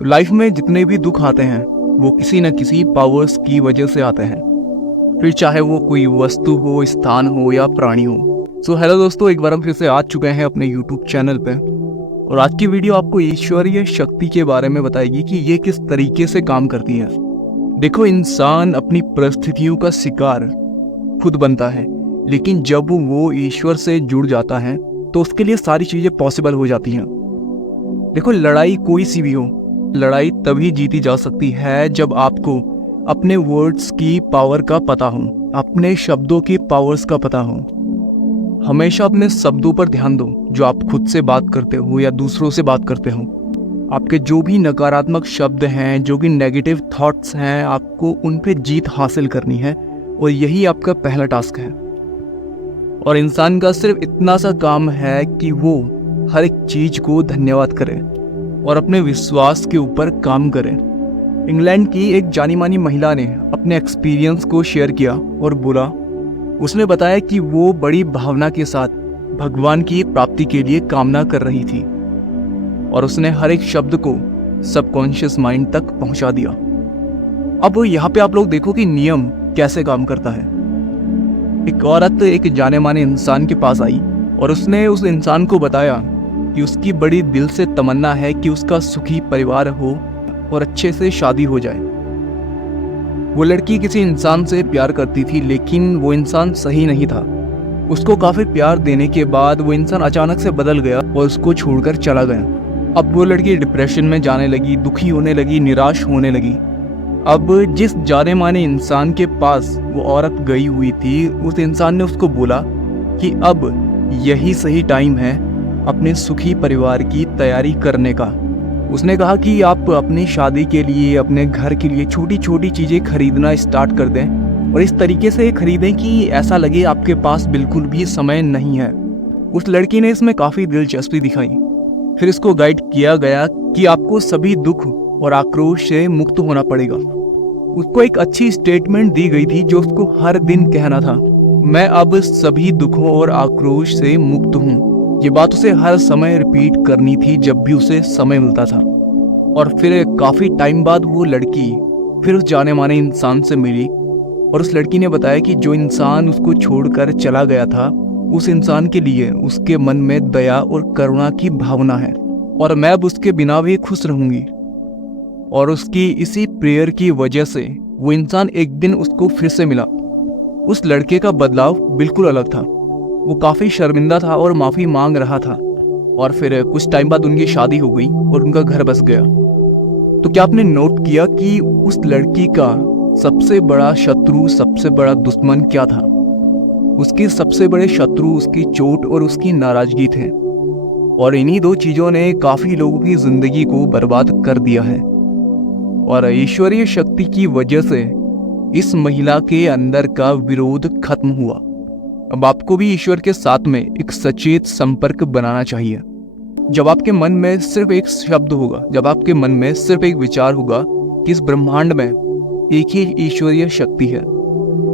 Life में जितने भी दुख आते हैं वो किसी न किसी पावर्स की वजह से आते हैं, फिर चाहे वो कोई वस्तु हो, स्थान हो या प्राणी हो। सो हेलो दोस्तों, एक बार हम फिर से आ चुके हैं अपने यूट्यूब चैनल पे और आज की वीडियो आपको ईश्वरीय शक्ति के बारे में बताएगी कि ये किस तरीके से काम करती है। देखो, इंसान अपनी परिस्थितियों का शिकार खुद बनता है, लेकिन जब वो ईश्वर से जुड़ जाता है तो उसके लिए सारी चीजें पॉसिबल हो जाती हैं। देखो, लड़ाई कोई सी भी हो, लड़ाई तभी जीती जा सकती है जब आपको अपने वर्ड्स की पावर का पता हो, अपने शब्दों की पावर्स का पता हो। हमेशा अपने शब्दों पर ध्यान दो, जो आप खुद से बात करते हो या दूसरों से बात करते हो। आपके जो भी नकारात्मक शब्द हैं, जो भी नेगेटिव थॉट्स हैं, आपको उन पे जीत हासिल करनी है और यही आपका पहला टास्क है। और इंसान का सिर्फ इतना सा काम है कि वो हर एक चीज को धन्यवाद करे और अपने विश्वास के ऊपर काम करे। इंग्लैंड की एक जानी मानी महिला ने अपने एक्सपीरियंस को शेयर किया और बोला, उसने बताया कि वो बड़ी भावना के साथ भगवान की प्राप्ति के लिए कामना कर रही थी और उसने हर एक शब्द को सबकॉन्शियस माइंड तक पहुंचा दिया। अब यहाँ पे आप लोग देखो कि नियम कैसे काम करता है। एक औरत एक जाने माने इंसान के पास आई और उसने उस इंसान को बताया कि उसकी बड़ी दिल से तमन्ना है कि उसका सुखी परिवार हो और अच्छे से शादी हो जाए। वो लड़की किसी इंसान से प्यार करती थी, लेकिन वो इंसान सही नहीं था। उसको काफी प्यार देने के बाद वो इंसान अचानक से बदल गया और उसको छोड़कर चला गया। अब वो लड़की डिप्रेशन में जाने लगी, दुखी होने लगी, निराश होने लगी। अब जिस जाने माने इंसान के पास वो औरत गई हुई थी, उस इंसान ने उसको बोला कि अब यही सही टाइम है अपने सुखी परिवार की तैयारी करने का। उसने कहा कि आप अपनी शादी के लिए, अपने घर के लिए छोटी छोटी चीज़ें खरीदना स्टार्ट कर दें और इस तरीके से खरीदें कि ऐसा लगे आपके पास बिल्कुल भी समय नहीं है। उस लड़की ने इसमें काफ़ी दिलचस्पी दिखाई। फिर इसको गाइड किया गया कि आपको सभी दुख और आक्रोश से मुक्त होना पड़ेगा। उसको एक अच्छी स्टेटमेंट दी गई थी जो उसको हर दिन कहना था, मैं अब सभी दुखों और आक्रोश से मुक्त हूँ। ये बात उसे हर समय रिपीट करनी थी जब भी उसे समय मिलता था। और फिर काफी टाइम बाद वो लड़की फिर उस जाने माने इंसान से मिली और उस लड़की ने बताया कि जो इंसान उसको छोड़कर चला गया था, उस इंसान के लिए उसके मन में दया और करुणा की भावना है और मैं अब उसके बिना भी खुश रहूंगी। और उसकी इसी प्रेयर की वजह से वो इंसान एक दिन उसको फिर से मिला। उस लड़के का बदलाव बिल्कुल अलग था। वो काफी शर्मिंदा था और माफी मांग रहा था। और फिर कुछ टाइम बाद उनकी शादी हो गई और उनका घर बस गया। तो क्या आपने नोट किया कि उस लड़की का सबसे बड़ा शत्रु, सबसे बड़ा दुश्मन क्या था? उसके सबसे बड़े शत्रु उसकी चोट और उसकी नाराजगी थे। और इन्हीं दो चीजों ने काफी लोगों की जिंदगी को बर्बाद कर दिया है। और ईश्वरीय शक्ति की वजह से इस महिला के अंदर का विरोध खत्म हुआ। अब आपको भी ईश्वर के साथ में एक सचेत संपर्क बनाना चाहिए। जब आपके मन में सिर्फ एक शब्द होगा, जब आपके मन में सिर्फ एक विचार होगा कि इस ब्रह्मांड में एक ही ईश्वरीय शक्ति है,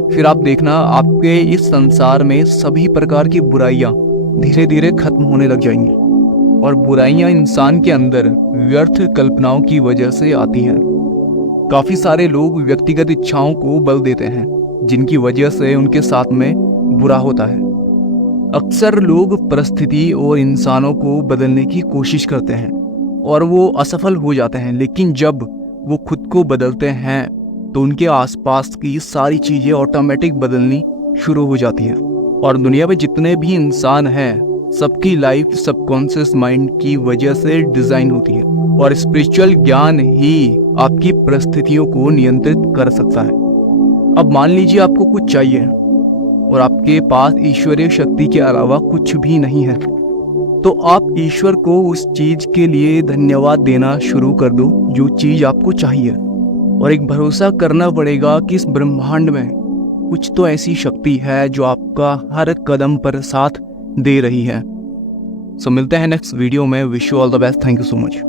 फिर आप देखना आपके इस संसार में सभी प्रकार की बुराइयां धीरे धीरे खत्म होने लग जाएंगी। और बुराइयां इंसान के अंदर व्यर्थ कल्पनाओं की वजह से आती हैं। काफी सारे लोग व्यक्तिगत इच्छाओं को बल देते हैं, जिनकी वजह से उनके साथ में बुरा होता है। अक्सर लोग परिस्थिति और इंसानों को बदलने की कोशिश करते हैं और वो असफल हो जाते हैं, लेकिन जब वो खुद को बदलते हैं तो उनके आसपास की सारी चीजें ऑटोमेटिक बदलनी शुरू हो जाती है। और दुनिया में जितने भी इंसान हैं, सबकी लाइफ सबकॉन्शियस माइंड की वजह से डिजाइन होती है और स्पिरिचुअल ज्ञान ही आपकी परिस्थितियों को नियंत्रित कर सकता है। अब मान लीजिए आपको कुछ चाहिए और आपके पास ईश्वरीय शक्ति के अलावा कुछ भी नहीं है, तो आप ईश्वर को उस चीज के लिए धन्यवाद देना शुरू कर दो जो चीज आपको चाहिए। और एक भरोसा करना पड़ेगा कि इस ब्रह्मांड में कुछ तो ऐसी शक्ति है जो आपका हर कदम पर साथ दे रही है। सो मिलते हैं नेक्स्ट वीडियो में। Wish you all the best. Thank you so much.